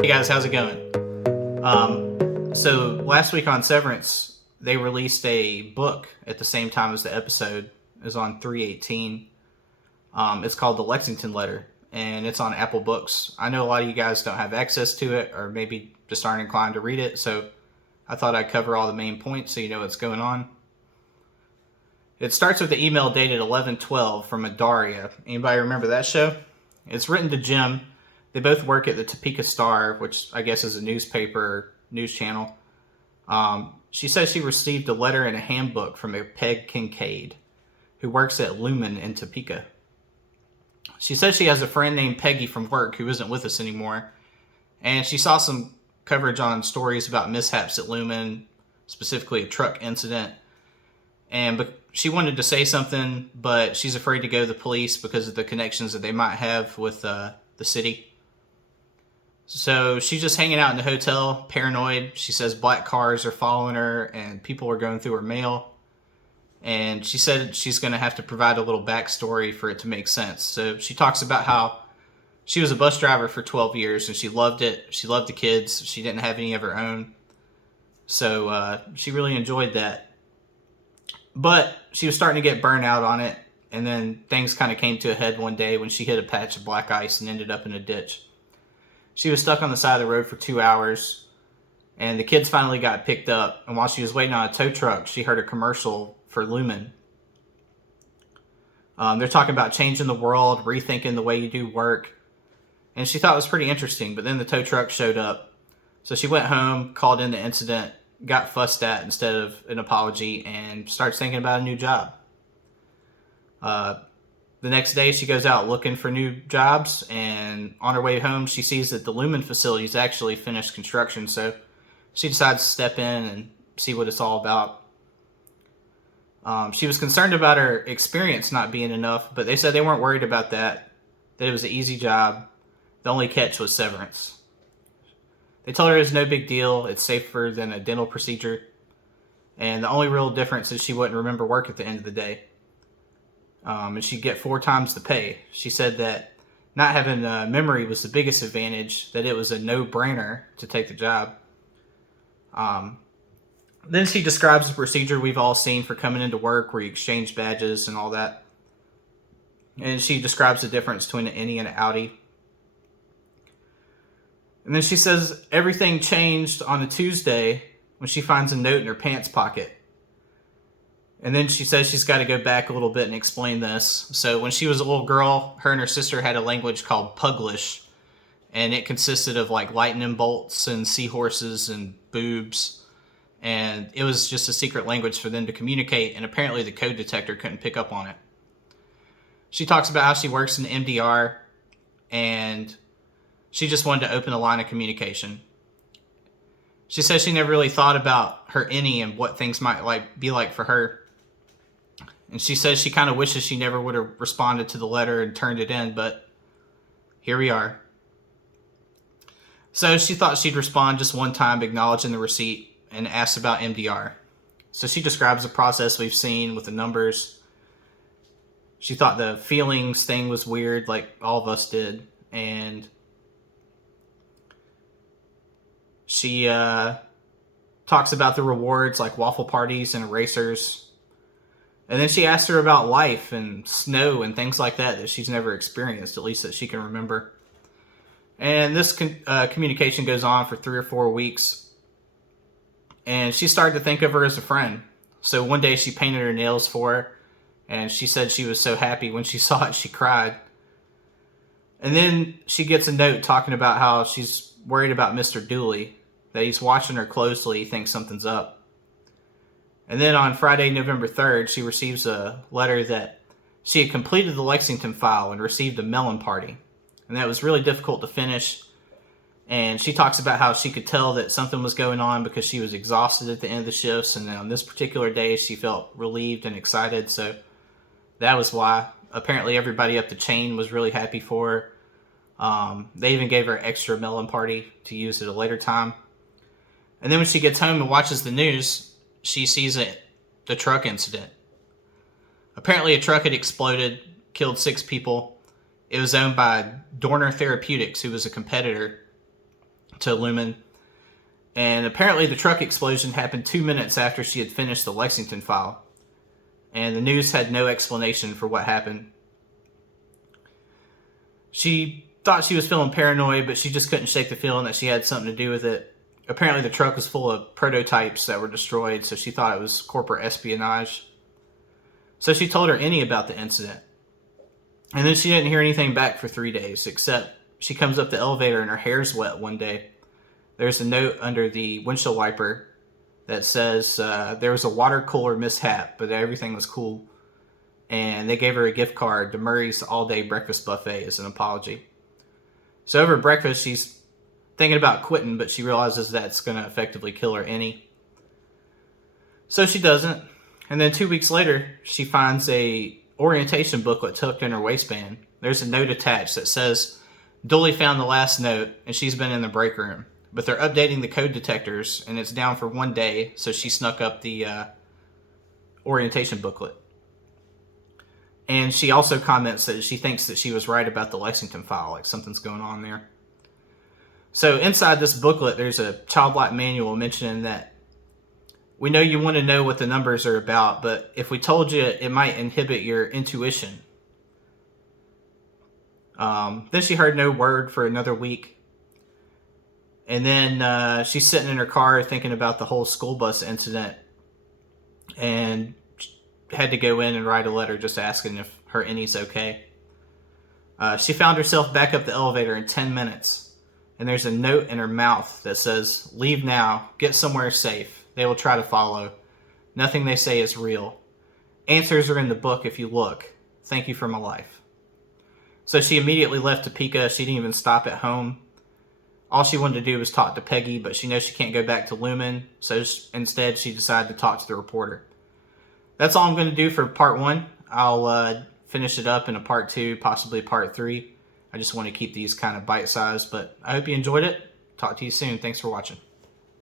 Hey guys, how's it going? So last week on Severance, they released a book at the same time as the episode. It was on 3/18. It's called the Lexington Letter, and it's on Apple Books. I know a lot of you guys don't have access to it, or maybe just aren't inclined to read it, so I thought I'd cover all the main points so you know what's going on. It starts with the email dated 11/12 from Adaria. Anybody remember that show? It's written to Jim. They both work at the Topeka Star, which I guess is a newspaper news channel. She says she received a letter and a handbook from a Peg Kincaid, who works at Lumen in Topeka. She says she has a friend named Peggy from work who isn't with us anymore, and she saw some coverage on stories about mishaps at Lumen, specifically a truck incident. But she wanted to say something, but she's afraid to go to the police because of the connections that they might have with the city. So she's just hanging out in the hotel, paranoid. She says black cars are following her and people are going through her mail. And she said she's going to have to provide a little backstory for it to make sense. So she talks about how she was a bus driver for 12 years and she loved it. She loved the kids. She didn't have any of her own. So she really enjoyed that. But she was starting to get burned out on it. And then things kind of came to a head one day when she hit a patch of black ice and ended up in a ditch. She was stuck on the side of the road for 2 hours, and the kids finally got picked up. And while she was waiting on a tow truck, she heard a commercial for Lumen. They're talking about changing the world, rethinking the way you do work. And she thought it was pretty interesting, but then the tow truck showed up. So she went home, called in the incident, got fussed at instead of an apology, and starts thinking about a new job. The next day, she goes out looking for new jobs, and on her way home, she sees that the Lumen facility is actually finished construction, so she decides to step in and see what it's all about. She was concerned about her experience not being enough, but they said they weren't worried about that it was an easy job. The only catch was severance. They told her it was no big deal, it's safer than a dental procedure, and the only real difference is she wouldn't remember work at the end of the day. And she'd get 4 times the pay. She said that not having memory was the biggest advantage, that it was a no-brainer to take the job. Then she describes the procedure we've all seen for coming into work where you exchange badges and all that. And she describes the difference between an innie and an outie. And then she says everything changed on a Tuesday when she finds a note in her pants pocket. And then she says she's got to go back a little bit and explain this. So when she was a little girl, her and her sister had a language called Puglish. And it consisted of like lightning bolts and seahorses and boobs. And it was just a secret language for them to communicate. And apparently the code detector couldn't pick up on it. She talks about how she works in MDR. And she just wanted to open a line of communication. She says she never really thought about her innie and what things might be like for her. And she says she kind of wishes she never would have responded to the letter and turned it in, but here we are. So she thought she'd respond just one time, acknowledging the receipt, and asked about MDR. So she describes the process we've seen with the numbers. She thought the feelings thing was weird, like all of us did. And she talks about the rewards, like waffle parties and erasers. And then she asked her about life and snow and things like that she's never experienced, at least that she can remember. And this communication goes on for 3 or 4 weeks. And she started to think of her as a friend. So one day she painted her nails for her. And she said she was so happy when she saw it, she cried. And then she gets a note talking about how she's worried about Mr. Dooley, that he's watching her closely, he thinks something's up. And then on Friday, November 3rd, she receives a letter that she had completed the Lexington file and received a melon party. And that was really difficult to finish. And she talks about how she could tell that something was going on because she was exhausted at the end of the shifts. And on this particular day, she felt relieved and excited. So that was why. Apparently everybody up the chain was really happy for her. They even gave her an extra melon party to use at a later time. And then when she gets home and watches the news, she sees the truck incident. Apparently a truck had exploded, killed 6 people. It was owned by Dorner Therapeutics, who was a competitor to Lumen. And apparently the truck explosion happened 2 minutes after she had finished the Lexington file. And the news had no explanation for what happened. She thought she was feeling paranoid, but she just couldn't shake the feeling that she had something to do with it. Apparently the truck was full of prototypes that were destroyed, so she thought it was corporate espionage. So she told her Annie about the incident. And then she didn't hear anything back for 3 days, except she comes up the elevator and her hair's wet one day. There's a note under the windshield wiper that says there was a water cooler mishap, but everything was cool. And they gave her a gift card to Murray's all-day breakfast buffet as an apology. So over breakfast, she's thinking about quitting, but she realizes that's going to effectively kill her Annie. So she doesn't. And then 2 weeks later, she finds a orientation booklet tucked in her waistband. There's a note attached that says, Dooley found the last note, and she's been in the break room. But they're updating the code detectors, and it's down for 1 day, so she snuck up the orientation booklet. And she also comments that she thinks that she was right about the Lexington file, like something's going on there. So inside this booklet, there's a childlike manual mentioning that we know you want to know what the numbers are about, but if we told you, it might inhibit your intuition. Then she heard no word for another week. And then she's sitting in her car thinking about the whole school bus incident and had to go in and write a letter just asking if her Annie's okay. She found herself back up the elevator in 10 minutes. And there's a note in her mouth that says, leave now, get somewhere safe. They will try to follow. Nothing they say is real. Answers are in the book if you look. Thank you for my life. So she immediately left Topeka. She didn't even stop at home. All she wanted to do was talk to Peggy, but she knows she can't go back to Lumen, so instead she decided to talk to the reporter. That's all I'm going to do for part 1. I'll finish it up in a part 2, possibly part 3. I just want to keep these kind of bite-sized, but I hope you enjoyed it. Talk to you soon. Thanks for watching.